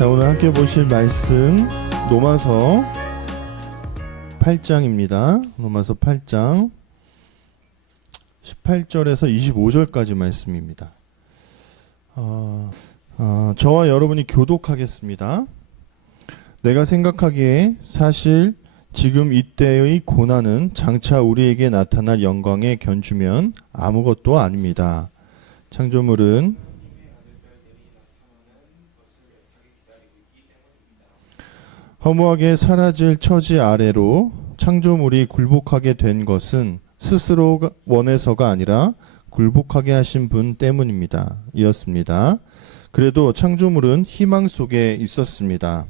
자, 오늘 함께 보실 말씀 로마서 8장입니다. 로마서 8장 18절에서 25절까지 말씀입니다. 저와 여러분이 교독하겠습니다. 내가 생각하기에 사실 지금 이때의 고난은 장차 우리에게 나타날 영광에 견주면 아무것도 아닙니다. 창조물은 허무하게 사라질 처지 아래로 창조물이 굴복하게 된 것은 스스로 원해서가 아니라 굴복하게 하신 분 때문입니다. 이었습니다. 그래도 창조물은 희망 속에 있었습니다.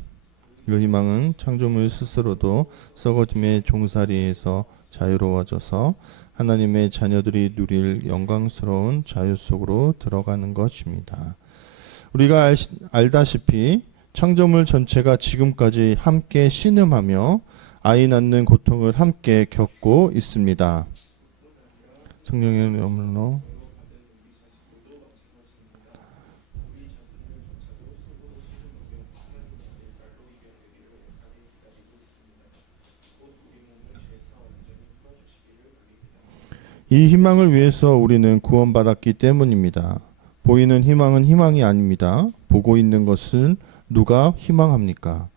그 희망은 창조물 스스로도 썩어짐의 종살이에서 자유로워져서 하나님의 자녀들이 누릴 영광스러운 자유 속으로 들어가는 것입니다. 우리가 알다시피 창조물 전체가 지금까지 함께 신음하며 아이 낳는 고통을 함께 겪고 있습니다. 성령의 영으로 이 희망을 위해서 우리는 구원받았기 때문입니다. 보이는 희망은 희망이 아닙니다. 보고 있는 것은 누가 희망합니까?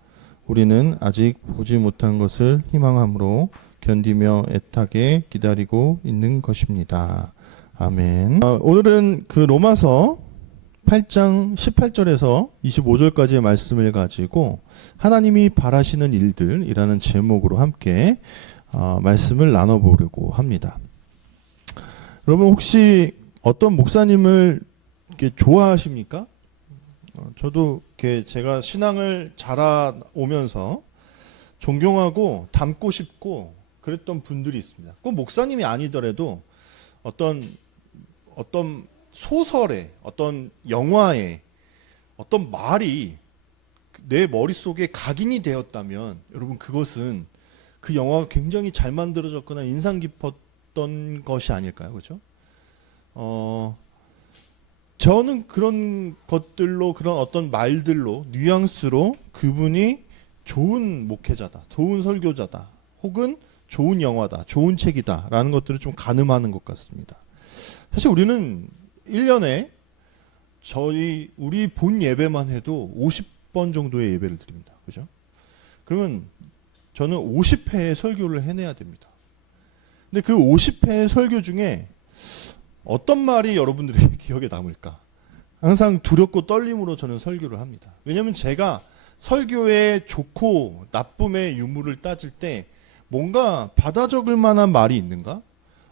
우리는 아직 보지 못한 것을 희망함으로 견디며 애타게 기다리고 있는 것입니다. 아멘. 오늘은 그 로마서 8장 18절에서 25절까지의 말씀을 가지고 하나님이 바라시는 일들이라는 제목으로 함께 말씀을 나눠보려고 합니다. 여러분 혹시 어떤 목사님을 이렇게 좋아하십니까? 저도 이렇게 제가 신앙을 자라오면서 존경하고 닮고 싶고 그랬던 분들이 있습니다. 꼭 목사님이 아니더라도 어떤 소설에, 어떤 영화에, 어떤 말이 내 머릿속에 각인이 되었다면 여러분 그것은 그 영화가 굉장히 잘 만들어졌거나 인상 깊었던 것이 아닐까요? 그렇죠? 저는 그런 것들로, 그런 어떤 말들로, 뉘앙스로 그분이 좋은 목회자다, 좋은 설교자다, 혹은 좋은 영화다, 좋은 책이다 라는 것들을 좀 가늠하는 것 같습니다. 사실 우리는 1년에 우리 본 예배만 해도 50번 정도의 예배를 드립니다. 그죠? 그러면 저는 50회의 설교를 해내야 됩니다. 근데 그 50회의 설교 중에 어떤 말이 여러분들의 기억에 남을까? 항상 두렵고 떨림으로 저는 설교를 합니다. 왜냐하면 제가 설교의 좋고 나쁨의 유무를 따질 때 뭔가 받아 적을 만한 말이 있는가?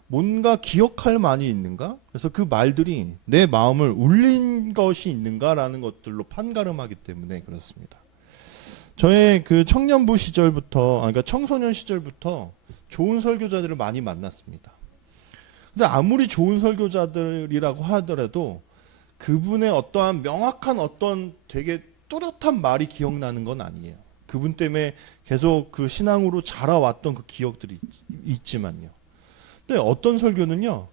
뭔가 기억할 만이 있는가? 그래서 그 말들이 내 마음을 울린 것이 있는가라는 것들로 판가름하기 때문에 그렇습니다. 저의 그 청년부 시절부터, 그러니까 청소년 시절부터 좋은 설교자들을 많이 만났습니다. 근데 아무리 좋은 설교자들이라고 하더라도 그분의 어떠한 명확한 어떤 되게 뚜렷한 말이 기억나는 건 아니에요. 그분 때문에 계속 그 신앙으로 자라왔던 그 기억들이 있지만요. 근데 어떤 설교는요,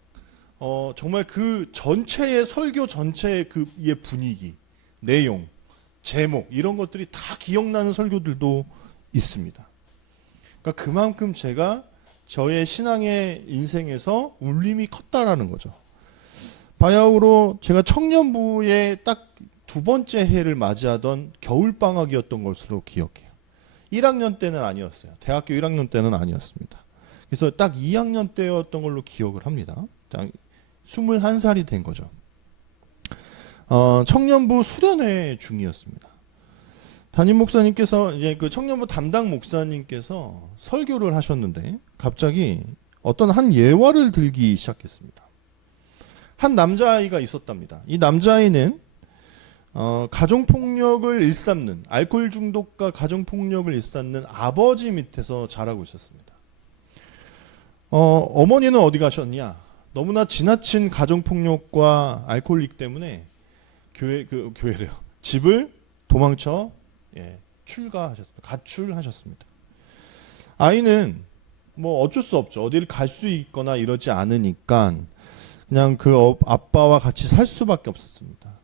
정말 그 전체의 설교 전체의 그의 분위기, 내용, 제목 이런 것들이 다 기억나는 설교들도 있습니다. 그러니까 그만큼 제가 저의 신앙의 인생에서 울림이 컸다라는 거죠. 바야흐로 제가 청년부에 딱 두 번째 해를 맞이하던 겨울방학이었던 것으로 기억해요. 1학년 때는 아니었어요. 대학교 1학년 때는 아니었습니다. 그래서 딱 2학년 때였던 걸로 기억을 합니다. 21살이 된 거죠. 청년부 수련회 중이었습니다. 담임 목사님께서, 이제 그 청년부 담당 목사님께서 설교를 하셨는데 갑자기 어떤 한 예화를 들기 시작했습니다. 한 남자아이가 있었답니다. 이 남자아이는 가정폭력을 일삼는, 알코올 중독과 가정폭력을 일삼는 아버지 밑에서 자라고 있었습니다. 어머니는 어디 가셨냐? 너무나 지나친 가정폭력과 알코올릭 때문에 교회래요. 집을 도망쳐 출가하셨습니다. 가출하셨습니다. 아이는 뭐 어쩔 수 없죠. 어디를 갈 수 있거나 이러지 않으니까 그냥 그 아빠와 같이 살 수밖에 없었습니다.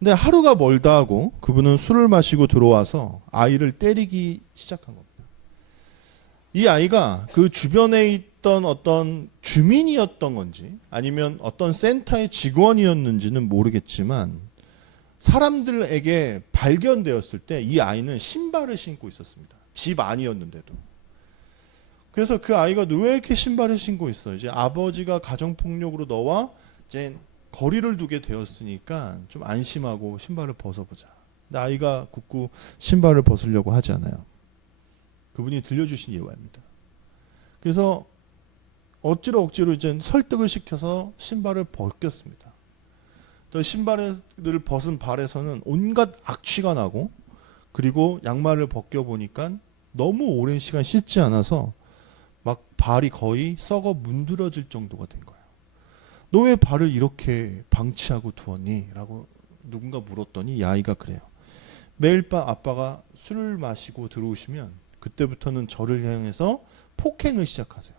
근데 하루가 멀다 하고 그분은 술을 마시고 들어와서 아이를 때리기 시작한 겁니다. 이 아이가 그 주변에 있던 어떤 주민이었던 건지 아니면 어떤 센터의 직원이었는지는 모르겠지만 사람들에게 발견되었을 때 이 아이는 신발을 신고 있었습니다. 집 안이었는데도. 그래서 그 아이가 왜 이렇게 신발을 신고 있어? 이제 아버지가 가정폭력으로 너와 이제 거리를 두게 되었으니까 좀 안심하고 신발을 벗어보자. 근데 아이가 굳고 신발을 벗으려고 하지 않아요. 그분이 들려주신 예화입니다. 그래서 억지로 이제 설득을 시켜서 신발을 벗겼습니다. 또 신발을 벗은 발에서는 온갖 악취가 나고 그리고 양말을 벗겨 보니까 너무 오랜 시간 씻지 않아서 막 발이 거의 썩어 문드러질 정도가 된 거예요. 너 왜 발을 이렇게 방치하고 두었니? 라고 누군가 물었더니 이 아이가 그래요. 매일 밤 아빠가 술을 마시고 들어오시면 그때부터는 저를 향해서 폭행을 시작하세요.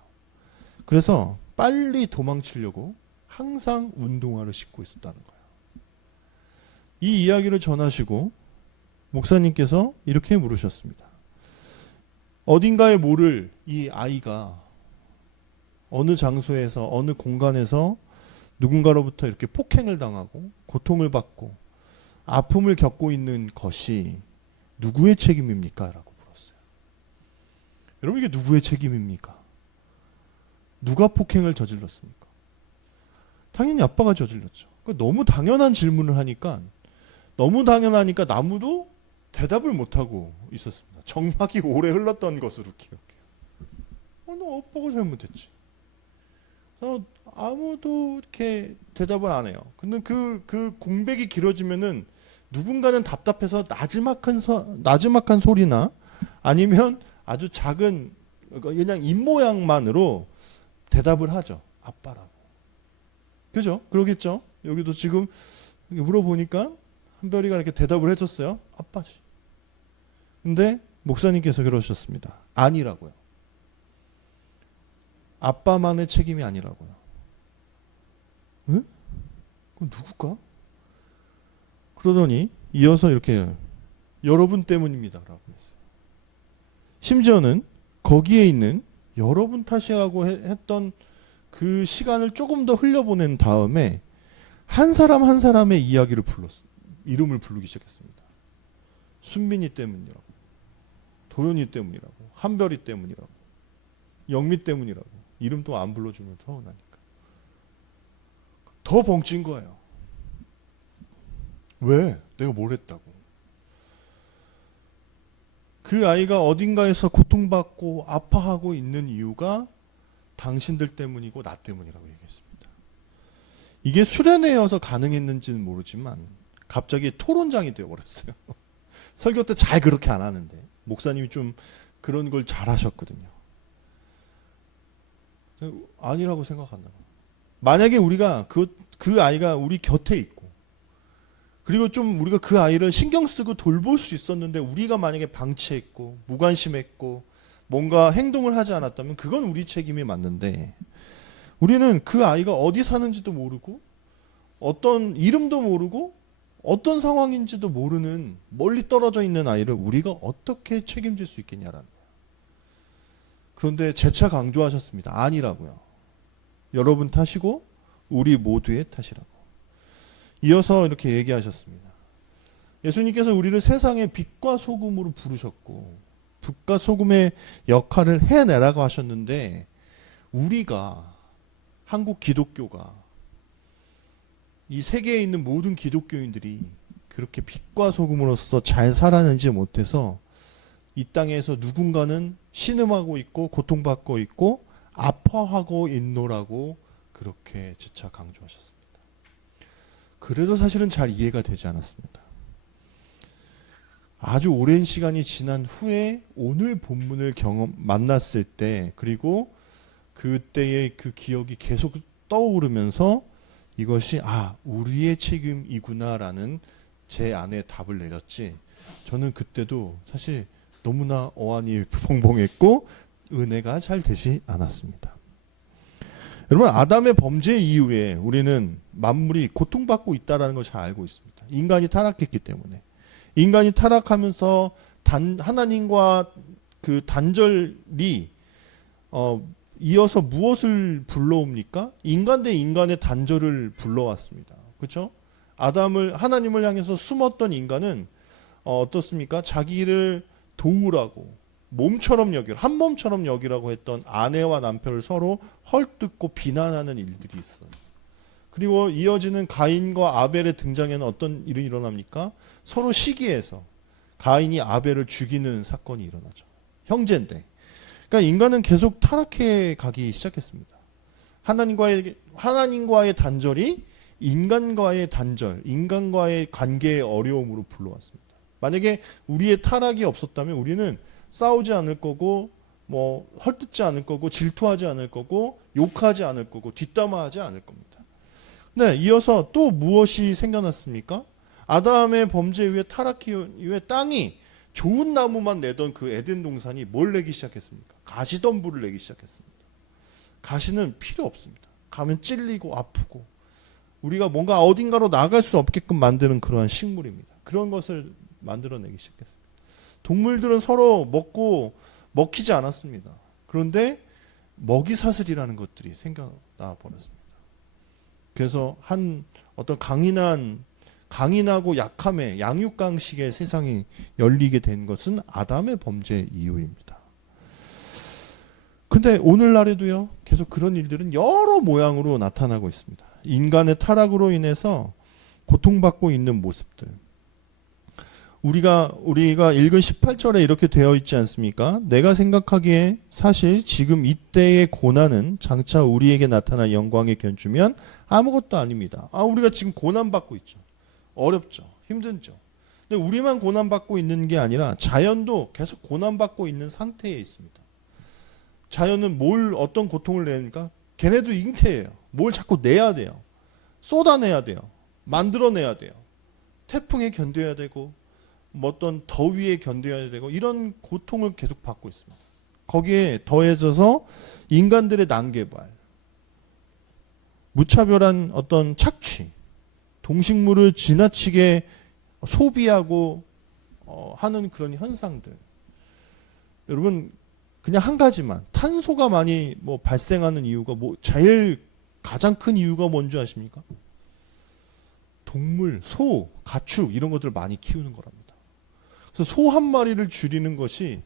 그래서 빨리 도망치려고 항상 운동화를 신고 있었다는 거예요. 이 이야기를 전하시고 목사님께서 이렇게 물으셨습니다. 어딘가에 모를 이 아이가 어느 장소에서 어느 공간에서 누군가로부터 이렇게 폭행을 당하고 고통을 받고 아픔을 겪고 있는 것이 누구의 책임입니까? 라고 물었어요. 여러분, 이게 누구의 책임입니까? 누가 폭행을 저질렀습니까? 당연히 아빠가 저질렀죠. 그러니까 너무 당연한 질문을 하니까 나무도 대답을 못하고 있었습니다. 정막이 오래 흘렀던 것으로 기억해요. 너 아빠가 잘못했지. 아무도 이렇게 대답을 안 해요. 근데 그 공백이 길어지면은 누군가는 답답해서 나지막한 소리나 아니면 아주 작은 그냥 입모양만으로 대답을 하죠. 아빠라고. 그죠? 그러겠죠? 여기도 지금 물어보니까 한별이가 이렇게 대답을 해줬어요. 아빠지. 근데 목사님께서 그러셨습니다. 아니라고요. 아빠만의 책임이 아니라고요. 응? 그럼 누굴까? 그러더니 이어서 이렇게 여러분 때문입니다. 라고 했어요. 심지어는 거기에 있는 여러분 탓이라고 했던 그 시간을 조금 더 흘려보낸 다음에 한 사람 한 사람의 이야기를 이름을 부르기 시작했습니다. 순민이 때문이라고, 도연이 때문이라고, 한별이 때문이라고, 영미 때문이라고. 이름도 안 불러주면 서운하니까. 더 벙찐 거예요. 왜? 내가 뭘 했다고. 그 아이가 어딘가에서 고통받고 아파하고 있는 이유가 당신들 때문이고 나 때문이라고 얘기했습니다. 이게 수련회여서 가능했는지는 모르지만 갑자기 토론장이 되어버렸어요. 설교 때 잘 그렇게 안 하는데 목사님이 좀 그런 걸 잘 하셨거든요. 아니라고 생각한다. 만약에 우리가 그 아이가 우리 곁에 있고 그리고 좀 우리가 그 아이를 신경 쓰고 돌볼 수 있었는데 우리가 만약에 방치했고 무관심했고 뭔가 행동을 하지 않았다면 그건 우리 책임이 맞는데 우리는 그 아이가 어디 사는지도 모르고 어떤 이름도 모르고 어떤 상황인지도 모르는 멀리 떨어져 있는 아이를 우리가 어떻게 책임질 수 있겠냐라는 거예요. 그런데 재차 강조하셨습니다. 아니라고요. 여러분 탓이고 우리 모두의 탓이라고. 이어서 이렇게 얘기하셨습니다. 예수님께서 우리를 세상의 빛과 소금으로 부르셨고 빛과 소금의 역할을 해내라고 하셨는데 우리가 한국 기독교가 이 세계에 있는 모든 기독교인들이 그렇게 빛과 소금으로서 잘 살아내지 못해서 이 땅에서 누군가는 신음하고 있고 고통받고 있고 아파하고 있노라고 그렇게 재차 강조하셨습니다. 그래도 사실은 잘 이해가 되지 않았습니다. 아주 오랜 시간이 지난 후에 오늘 본문을 만났을 때 그리고 그때의 그 기억이 계속 떠오르면서 이것이 우리의 책임이구나라는 제 안에 답을 내렸지. 저는 그때도 사실 너무나 어안이 벙벙했고 은혜가 잘 되지 않았습니다. 여러분, 아담의 범죄 이후에 우리는 만물이 고통받고 있다는 걸 잘 알고 있습니다. 인간이 타락했기 때문에. 인간이 타락하면서 하나님과 그 단절이 이어서 무엇을 불러옵니까? 인간 대 인간의 단절을 불러왔습니다. 그렇죠? 하나님을 향해서 숨었던 인간은 어떻습니까? 자기를 도우라고 몸처럼 한 몸처럼 여기라고 했던 아내와 남편을 서로 헐뜯고 비난하는 일들이 있어요. 그리고 이어지는 가인과 아벨의 등장에는 어떤 일이 일어납니까? 서로 시기해서 가인이 아벨을 죽이는 사건이 일어나죠. 형제인데. 그러니까 인간은 계속 타락해 가기 시작했습니다. 하나님과의 단절이 인간과의 단절, 인간과의 관계의 어려움으로 불러왔습니다. 만약에 우리의 타락이 없었다면 우리는 싸우지 않을 거고, 헐뜯지 않을 거고, 질투하지 않을 거고, 욕하지 않을 거고, 뒷담화하지 않을 겁니다. 네, 이어서 또 무엇이 생겨났습니까? 아담의 범죄 이후에 타락 이후에 땅이 좋은 나무만 내던 그 에덴 동산이 뭘 내기 시작했습니까? 가시덤불을 내기 시작했습니다. 가시는 필요 없습니다. 가면 찔리고 아프고 우리가 뭔가 어딘가로 나갈 수 없게끔 만드는 그러한 식물입니다. 그런 것을 만들어내기 시작했습니다. 동물들은 서로 먹히지 않았습니다. 그런데 먹이사슬이라는 것들이 생겨나 버렸습니다. 그래서 어떤 강인하고 약함의 양육강식의 세상이 열리게 된 것은 아담의 범죄 이후입니다. 근데 오늘날에도요, 계속 그런 일들은 여러 모양으로 나타나고 있습니다. 인간의 타락으로 인해서 고통받고 있는 모습들. 우리가 읽은 18절에 이렇게 되어 있지 않습니까? 내가 생각하기에 사실 지금 이때의 고난은 장차 우리에게 나타날 영광에 견주면 아무것도 아닙니다. 우리가 지금 고난받고 있죠. 어렵죠. 힘들죠. 근데 우리만 고난받고 있는 게 아니라 자연도 계속 고난받고 있는 상태에 있습니다. 자연은 어떤 고통을 내니까 걔네도 잉태예요. 뭘 자꾸 내야 돼요. 쏟아내야 돼요. 만들어내야 돼요. 태풍에 견뎌야 되고 어떤 더위에 견뎌야 되고 이런 고통을 계속 받고 있습니다. 거기에 더해져서 인간들의 난개발, 무차별한 어떤 착취, 동식물을 지나치게 소비하고 하는 그런 현상들. 여러분 그냥 한 가지만, 탄소가 많이 발생하는 이유가 제일 가장 큰 이유가 뭔지 아십니까? 동물, 소, 가축 이런 것들을 많이 키우는 거랍니다. 그래서 소 한 마리를 줄이는 것이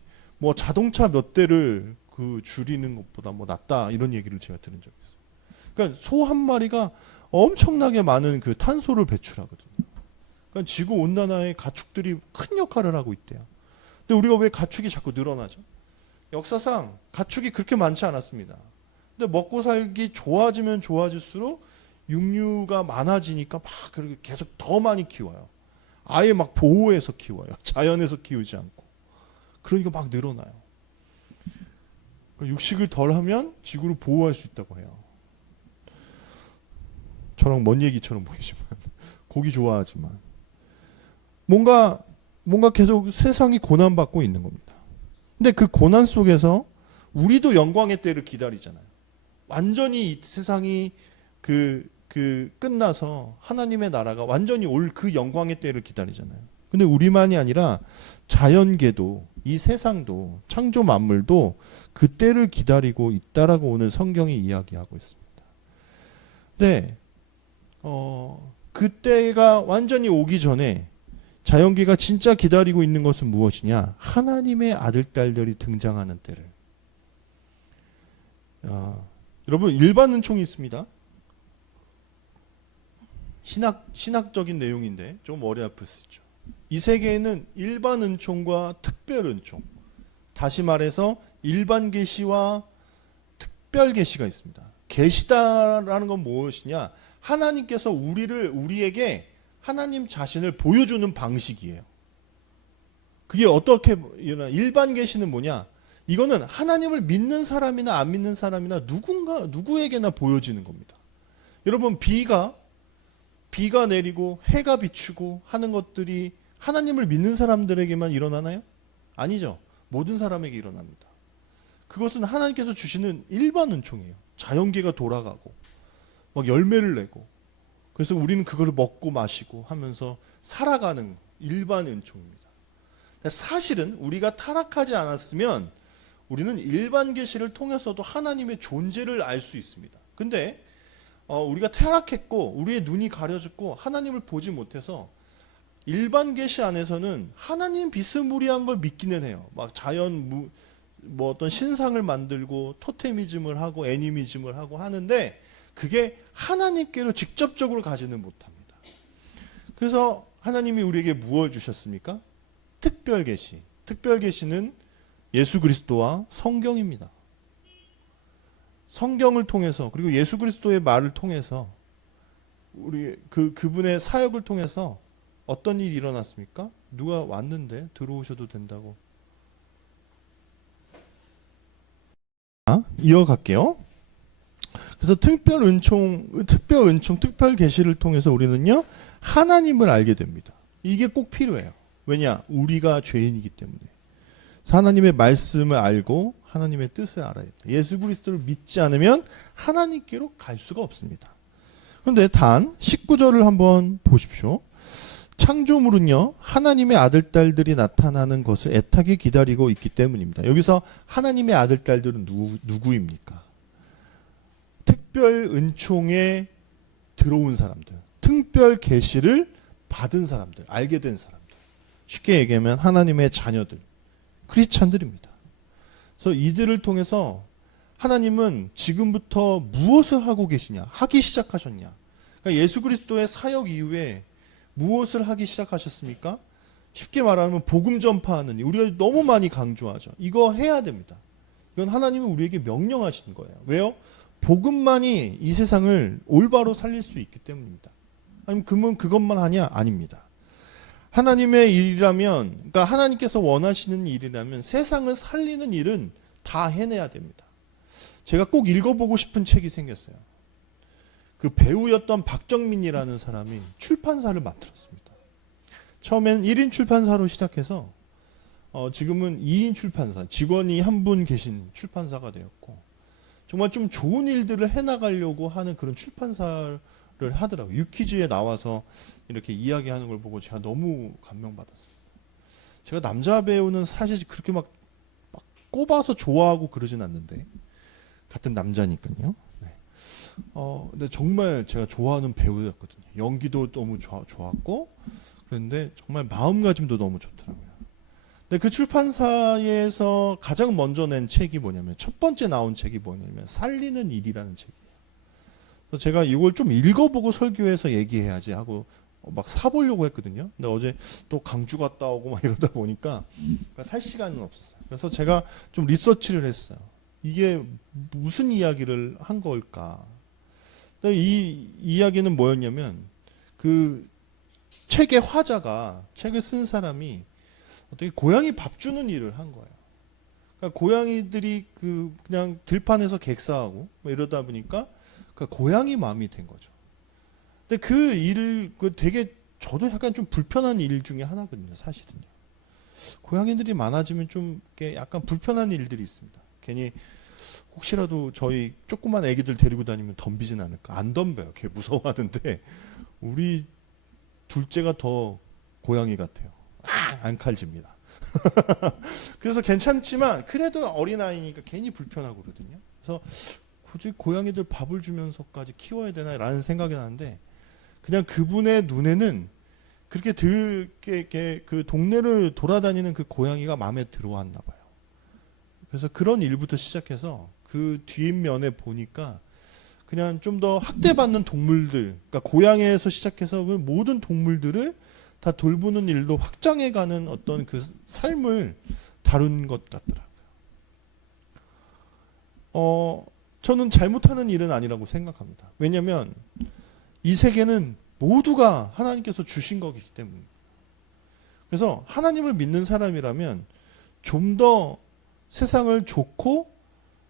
자동차 몇 대를 줄이는 것보다 낫다 이런 얘기를 제가 들은 적이 있어요. 그러니까 소 한 마리가 엄청나게 많은 그 탄소를 배출하거든요. 그러니까 지구 온난화에 가축들이 큰 역할을 하고 있대요. 근데 우리가 왜 가축이 자꾸 늘어나죠? 역사상 가축이 그렇게 많지 않았습니다. 근데 먹고 살기 좋아지면 좋아질수록 육류가 많아지니까 막 그렇게 계속 더 많이 키워요. 아예 막 보호해서 키워요. 자연에서 키우지 않고. 그러니까 막 늘어나요. 그러니까 육식을 덜 하면 지구를 보호할 수 있다고 해요. 저랑 먼 얘기처럼 보이지만 고기 좋아하지만 뭔가 계속 세상이 고난받고 있는 겁니다. 근데 그 고난 속에서 우리도 영광의 때를 기다리잖아요. 완전히 이 세상이 끝나서 하나님의 나라가 완전히 올 그 영광의 때를 기다리잖아요. 근데 우리만이 아니라 자연계도, 이 세상도, 창조 만물도 그 때를 기다리고 있다라고 오늘 성경이 이야기하고 있습니다. 근데 그 때가 완전히 오기 전에 자연계가 진짜 기다리고 있는 것은 무엇이냐? 하나님의 아들, 딸들이 등장하는 때를. 여러분 일반 은총이 있습니다. 신학적인 내용인데 좀 머리 아플 수 있죠. 이 세계에는 일반 은총과 특별 은총, 다시 말해서 일반 계시와 특별 계시가 있습니다. 계시다라는 건 무엇이냐? 하나님께서 우리에게 하나님 자신을 보여주는 방식이에요. 그게 어떻게 일반 계시는 뭐냐? 이거는 하나님을 믿는 사람이나 안 믿는 사람이나 누구에게나 보여지는 겁니다. 여러분 비가 내리고 해가 비추고 하는 것들이 하나님을 믿는 사람들에게만 일어나나요? 아니죠. 모든 사람에게 일어납니다. 그것은 하나님께서 주시는 일반 은총이에요. 자연계가 돌아가고 막 열매를 내고 그래서 우리는 그걸 먹고 마시고 하면서 살아가는 일반 은총입니다. 사실은 우리가 타락하지 않았으면 우리는 일반 계시를 통해서도 하나님의 존재를 알 수 있습니다. 근데 우리가 타락했고 우리의 눈이 가려졌고 하나님을 보지 못해서 일반 계시 안에서는 하나님 비스무리한 걸 믿기는 해요. 막 뭐 어떤 신상을 만들고 토테미즘을 하고 애니미즘을 하고 하는데 그게 하나님께로 직접적으로 가지는 못합니다. 그래서 하나님이 우리에게 무엇을 주셨습니까? 특별 계시. 특별 계시는 예수 그리스도와 성경입니다. 성경을 통해서 그리고 예수 그리스도의 말을 통해서 우리 그분의 사역을 통해서 어떤 일이 일어났습니까? 누가 왔는데 들어오셔도 된다고. 이어갈게요. 그래서 특별 은총, 특별 계시를 통해서 우리는요 하나님을 알게 됩니다. 이게 꼭 필요해요. 왜냐? 우리가 죄인이기 때문에. 하나님의 말씀을 알고 하나님의 뜻을 알아야 돼요. 예수 그리스도를 믿지 않으면 하나님께로 갈 수가 없습니다. 그런데 단 19절을 한번 보십시오. 창조물은요 하나님의 아들 딸들이 나타나는 것을 애타게 기다리고 있기 때문입니다. 여기서 하나님의 아들 딸들은 누구입니까? 특별 은총에 들어온 사람들, 특별 계시를 받은 사람들, 알게 된 사람들, 쉽게 얘기하면 하나님의 자녀들, 크리스찬들입니다. 그래서 이들을 통해서 하나님은 지금부터 무엇을 하고 계시냐, 하기 시작하셨냐. 그러니까 예수 그리스도의 사역 이후에 무엇을 하기 시작하셨습니까? 쉽게 말하면 복음 전파하는 일. 우리가 너무 많이 강조하죠. 이거 해야 됩니다. 이건 하나님은 우리에게 명령하시는 거예요. 왜요? 복음만이 이 세상을 올바로 살릴 수 있기 때문입니다. 아니면 그러면 그것만 하냐? 아닙니다. 하나님의 일이라면, 그러니까 하나님께서 원하시는 일이라면 세상을 살리는 일은 다 해내야 됩니다. 제가 꼭 읽어보고 싶은 책이 생겼어요. 그 배우였던 박정민이라는 사람이 출판사를 만들었습니다. 처음엔 1인 출판사로 시작해서 지금은 2인 출판사, 직원이 한 분 계신 출판사가 되었고 정말 좀 좋은 일들을 해나가려고 하는 그런 출판사를 하더라고요. 유퀴즈에 나와서 이렇게 이야기하는 걸 보고 제가 너무 감명받았습니다. 제가 남자 배우는 사실 그렇게 막 꼽아서 좋아하고 그러진 않는데 같은 남자니까요. 근데 정말 제가 좋아하는 배우였거든요. 연기도 너무 좋았고 그런데 정말 마음가짐도 너무 좋더라고요. 근데 그 출판사에서 가장 먼저 낸 책이 뭐냐면 첫 번째 나온 책이 뭐냐면 살리는 일이라는 책이에요. 그래서 제가 이걸 좀 읽어보고 설교해서 얘기해야지 하고 막 사보려고 했거든요. 근데 어제 또 강주 갔다 오고 막 이러다 보니까 살 시간은 없었어요. 그래서 제가 좀 리서치를 했어요. 이게 무슨 이야기를 한 걸까? 이 이야기는 뭐였냐면 그 책의 화자가 책을 쓴 사람이 어떻게 고양이 밥 주는 일을 한 거예요. 그러니까 고양이들이 그냥 들판에서 객사하고 뭐 이러다 보니까 그러니까 고양이 마음이 된 거죠. 근데 그 일 되게 저도 약간 좀 불편한 일 중에 하나거든요, 사실은요. 고양이들이 많아지면 좀 약간 불편한 일들이 있습니다. 괜히 혹시라도 저희 조그만 애기들 데리고 다니면 덤비진 않을까? 안 덤벼요. 걔 무서워하는데 우리 둘째가 더 고양이 같아요. 안 칼집니다. 그래서 괜찮지만 그래도 어린아이니까 괜히 불편하고 그러거든요. 그래서 굳이 고양이들 밥을 주면서까지 키워야 되나라는 생각이 나는데 그냥 그분의 눈에는 그렇게 그 동네를 돌아다니는 그 고양이가 마음에 들어왔나 봐요. 그래서 그런 일부터 시작해서 그 뒷면에 보니까 그냥 좀 더 학대받는 동물들, 그러니까 고양이에서 시작해서 그 모든 동물들을 다 돌보는 일로 확장해가는 어떤 그 삶을 다룬 것 같더라고요. 저는 잘못하는 일은 아니라고 생각합니다. 왜냐하면 이 세계는 모두가 하나님께서 주신 거기 때문에. 그래서 하나님을 믿는 사람이라면 좀 더 세상을 좋고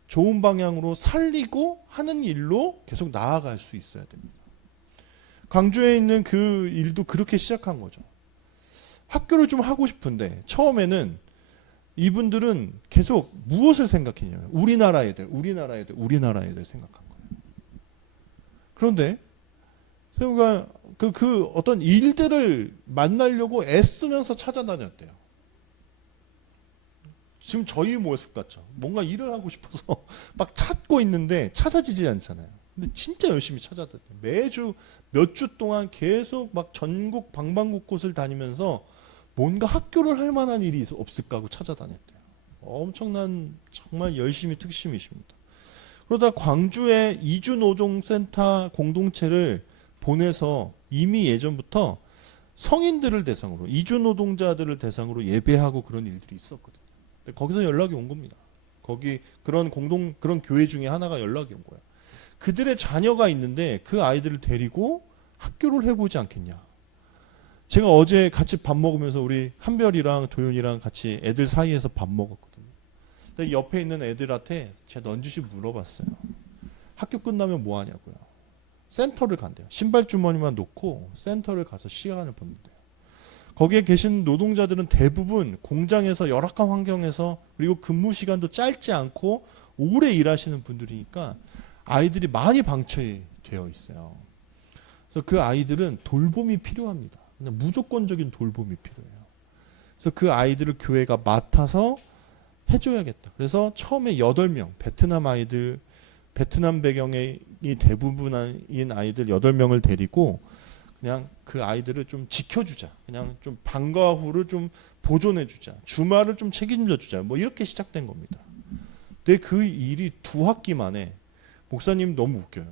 좋은 방향으로 살리고 하는 일로 계속 나아갈 수 있어야 됩니다. 광주에 있는 그 일도 그렇게 시작한 거죠. 학교를 좀 하고 싶은데 처음에는 이분들은 계속 무엇을 생각했냐면 우리나라에 될 생각한 거예요. 그런데 그러니까 그 어떤 일들을 만나려고 애쓰면서 찾아다녔대요. 지금 저희 모습 같죠. 뭔가 일을 하고 싶어서 막 찾고 있는데 찾아지지 않잖아요. 근데 진짜 열심히 찾아다녀요. 매주 몇 주 동안 계속 막 전국 방방곳곳을 다니면서 뭔가 학교를 할 만한 일이 없을까 하고 찾아다녔대요. 엄청난 정말 열심히 특심이십니다. 그러다 광주에 이주노동센터 공동체를 보내서 이미 예전부터 성인들을 대상으로 이주노동자들을 대상으로 예배하고 그런 일들이 있었거든요. 근데 거기서 연락이 온 겁니다. 거기 그런 교회 중에 하나가 연락이 온 거예요. 그들의 자녀가 있는데 그 아이들을 데리고 학교를 해보지 않겠냐. 제가 어제 같이 밥 먹으면서 우리 한별이랑 도윤이랑 같이 애들 사이에서 밥 먹었거든요. 근데 옆에 있는 애들한테 제가 넌지시 물어봤어요. 학교 끝나면 뭐 하냐고요. 센터를 간대요. 신발 주머니만 놓고 센터를 가서 시간을 보낸대요. 거기에 계신 노동자들은 대부분 공장에서 열악한 환경에서 그리고 근무 시간도 짧지 않고 오래 일하시는 분들이니까 아이들이 많이 방치되어 있어요. 그래서 그 아이들은 돌봄이 필요합니다. 그냥 무조건적인 돌봄이 필요해요. 그래서 그 아이들을 교회가 맡아서 해줘야겠다. 그래서 처음에 8명 베트남 아이들, 베트남 배경이 대부분인 아이들 8명을 데리고 그냥 그 아이들을 좀 지켜주자. 그냥 좀 방과 후를 좀 보존해주자. 주말을 좀 책임져주자. 뭐 이렇게 시작된 겁니다. 근데 그 일이 2학기 만에 목사님 너무 웃겨요.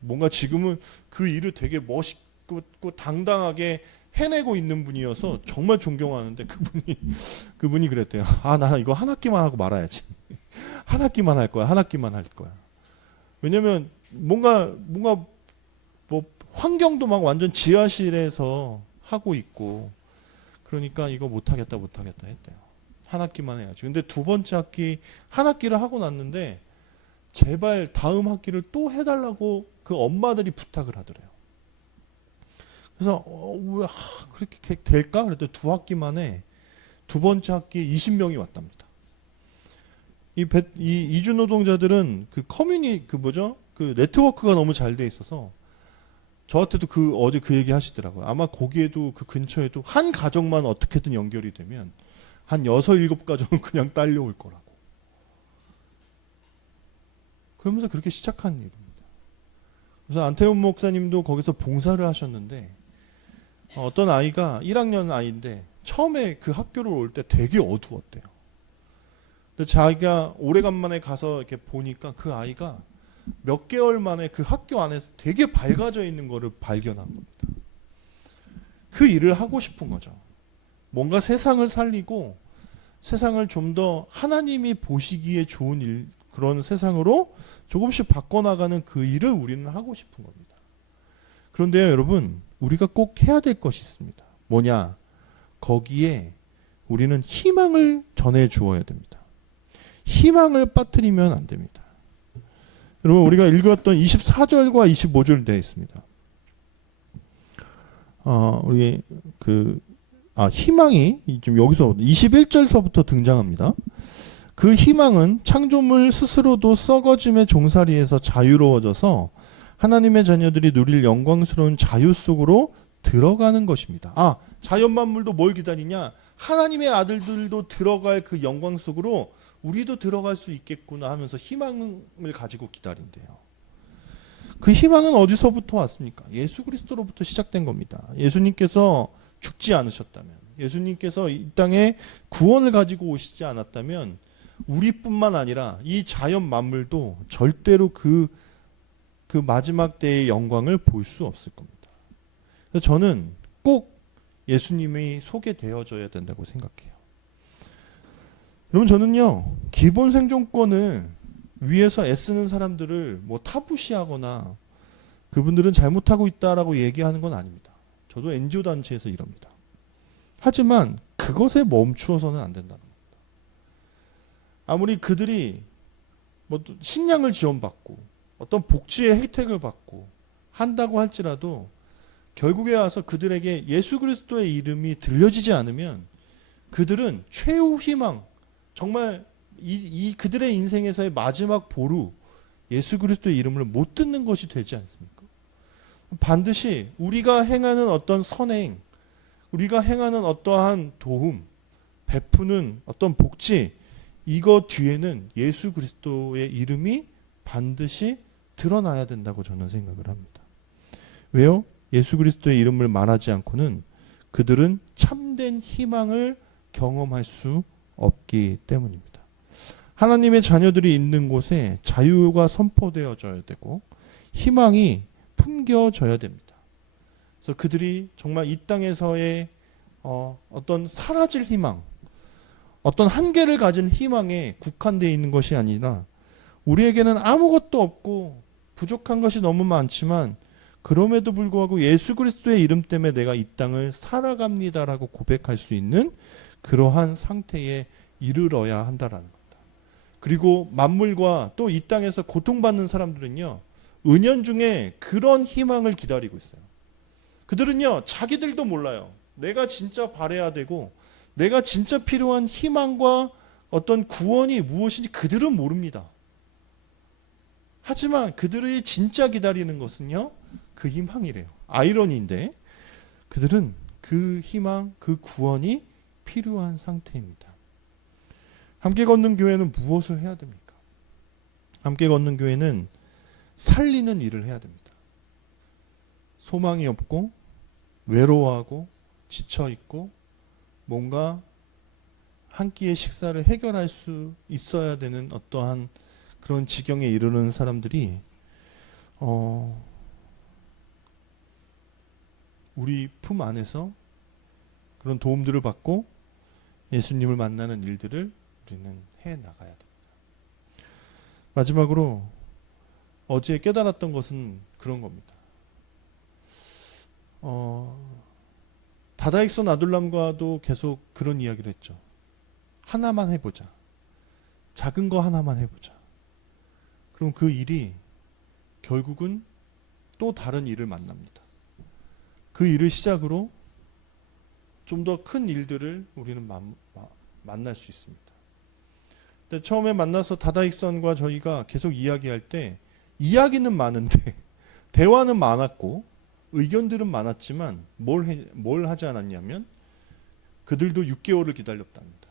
뭔가 지금은 그 일을 되게 멋있고 당당하게 해내고 있는 분이어서 정말 존경하는데 그분이 그랬대요. 아, 나 이거 한 학기만 하고 말아야지. 한 학기만 할 거야. 한 학기만 할 거야. 왜냐면 뭔가 뭐 환경도 막 완전 지하실에서 하고 있고 그러니까 이거 못하겠다 했대요. 한 학기만 해야지. 근데 2번째 학기 한 학기를 하고 났는데 제발 다음 학기를 또 해달라고 그 엄마들이 부탁을 하더래요. 그래서 왜 그렇게 될까? 그랬더니 2학기 만에 2번째 학기에 20명이 왔답니다. 이 이주 노동자들은 그 네트워크가 너무 잘 돼 있어서 저한테도 어제 그 얘기 하시더라고요. 아마 거기에도 그 근처에도 한 가정만 어떻게든 연결이 되면 한 6, 7가정은 그냥 딸려올 거라고. 그러면서 그렇게 시작한 일입니다. 그래서 안태훈 목사님도 거기서 봉사를 하셨는데 어떤 아이가 1학년 아이인데 처음에 그 학교를 올 때 되게 어두웠대요. 근데 자기가 오래간만에 가서 이렇게 보니까 그 아이가 몇 개월 만에 그 학교 안에서 되게 밝아져 있는 거를 발견한 겁니다. 그 일을 하고 싶은 거죠. 뭔가 세상을 살리고 세상을 좀 더 하나님이 보시기에 좋은 그런 세상으로 조금씩 바꿔나가는 그 일을 우리는 하고 싶은 겁니다. 그런데요, 여러분, 우리가 꼭 해야 될 것이 있습니다. 뭐냐? 거기에 우리는 희망을 전해 주어야 됩니다. 희망을 빠뜨리면 안 됩니다. 여러분, 우리가 읽었던 24절과 25절 되어 있습니다. 희망이 좀 여기서 21절서부터 등장합니다. 그 희망은 창조물 스스로도 썩어짐의 종살이에서 자유로워져서 하나님의 자녀들이 누릴 영광스러운 자유 속으로 들어가는 것입니다. 자연 만물도 뭘 기다리냐? 하나님의 아들들도 들어갈 그 영광 속으로 우리도 들어갈 수 있겠구나 하면서 희망을 가지고 기다린대요. 그 희망은 어디서부터 왔습니까? 예수 그리스도로부터 시작된 겁니다. 예수님께서 죽지 않으셨다면, 예수님께서 이 땅에 구원을 가지고 오시지 않았다면 우리뿐만 아니라 이 자연 만물도 절대로 그 마지막 때의 영광을 볼 수 없을 겁니다. 그래서 저는 꼭 예수님이 소개되어져야 된다고 생각해요. 여러분, 저는요, 기본 생존권을 위해서 애쓰는 사람들을 뭐 타부시하거나 그분들은 잘못하고 있다라고 얘기하는 건 아닙니다. 저도 NGO 단체에서 일합니다. 하지만 그것에 멈추어서는 안 된다는 겁니다. 아무리 그들이 뭐 식량을 지원받고 어떤 복지의 혜택을 받고 한다고 할지라도 결국에 와서 그들에게 예수 그리스도의 이름이 들려지지 않으면 그들은 최후 희망, 정말 그들의 인생에서의 마지막 보루, 예수 그리스도의 이름을 못 듣는 것이 되지 않습니까? 반드시 우리가 행하는 어떤 선행, 우리가 행하는 어떠한 도움, 베푸는 어떤 복지, 이거 뒤에는 예수 그리스도의 이름이 반드시 드러나야 된다고 저는 생각을 합니다. 왜요? 예수 그리스도의 이름을 말하지 않고는 그들은 참된 희망을 경험할 수 없기 때문입니다. 하나님의 자녀들이 있는 곳에 자유가 선포되어져야 되고 희망이 품겨져야 됩니다. 그래서 그들이 정말 이 땅에서의 어떤 사라질 희망, 어떤 한계를 가진 희망에 국한되어 있는 것이 아니라 우리에게는 아무것도 없고 부족한 것이 너무 많지만 그럼에도 불구하고 예수 그리스도의 이름 때문에 내가 이 땅을 살아갑니다라고 고백할 수 있는 그러한 상태에 이르러야 한다라는 겁니다. 그리고 만물과 또 이 땅에서 고통받는 사람들은요, 은연중에 그런 희망을 기다리고 있어요. 그들은요, 자기들도 몰라요. 내가 진짜 바라야 되고 내가 진짜 필요한 희망과 어떤 구원이 무엇인지 그들은 모릅니다. 하지만 그들이 진짜 기다리는 것은요, 그 희망이래요. 아이러니인데 그들은 그 희망, 그 구원이 필요한 상태입니다. 함께 걷는 교회는 무엇을 해야 됩니까? 함께 걷는 교회는 살리는 일을 해야 됩니다. 소망이 없고 외로워하고 지쳐있고 뭔가 한 끼의 식사를 해결할 수 있어야 되는 어떠한 그런 지경에 이르는 사람들이 우리 품 안에서 그런 도움들을 받고 예수님을 만나는 일들을 우리는 해 나가야 됩니다. 마지막으로 어제 깨달았던 것은 그런 겁니다. 다다익선 아둘람과도 계속 그런 이야기를 했죠. 하나만 해보자. 작은 거 하나만 해보자. 그럼 그 일이 결국은 또 다른 일을 만납니다. 그 일을 시작으로 좀 더 큰 일들을 우리는 만날 수 있습니다. 근데 처음에 만나서 다다익선과 저희가 계속 이야기할 때 이야기는 많은데 대화는 많았고 의견들은 많았지만 뭘 하지 않았냐면 그들도 6개월을 기다렸답니다.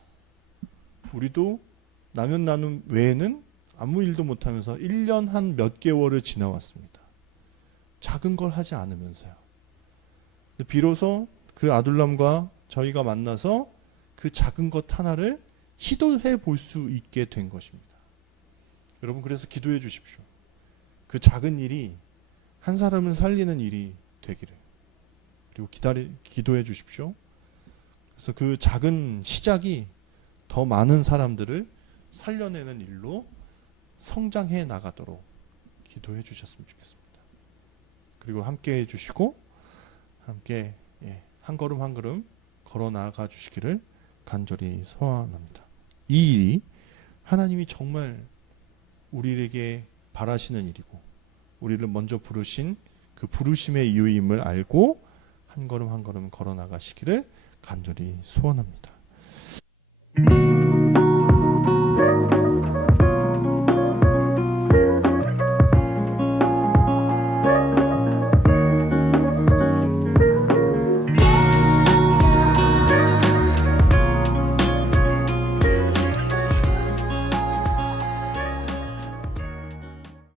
우리도 라면 나눔 외에는 아무 일도 못하면서 1년 한 몇 개월을 지나왔습니다. 작은 걸 하지 않으면서요. 비로소 그 아둘람과 저희가 만나서 그 작은 것 하나를 시도해 볼 수 있게 된 것입니다. 여러분, 그래서 기도해 주십시오. 그 작은 일이 한 사람을 살리는 일이 되기를. 그리고 기도해 주십시오. 그래서 그 작은 시작이 더 많은 사람들을 살려내는 일로 성장해 나가도록 기도해 주셨으면 좋겠습니다. 그리고 함께 해주시고 함께 한 걸음 한 걸음 걸어 나아가 주시기를 간절히 소원합니다. 이 일이 하나님이 정말 우리에게 바라시는 일이고 우리를 먼저 부르신 그 부르심의 이유임을 알고 한 걸음 한 걸음 걸어 나가시기를 간절히 소원합니다.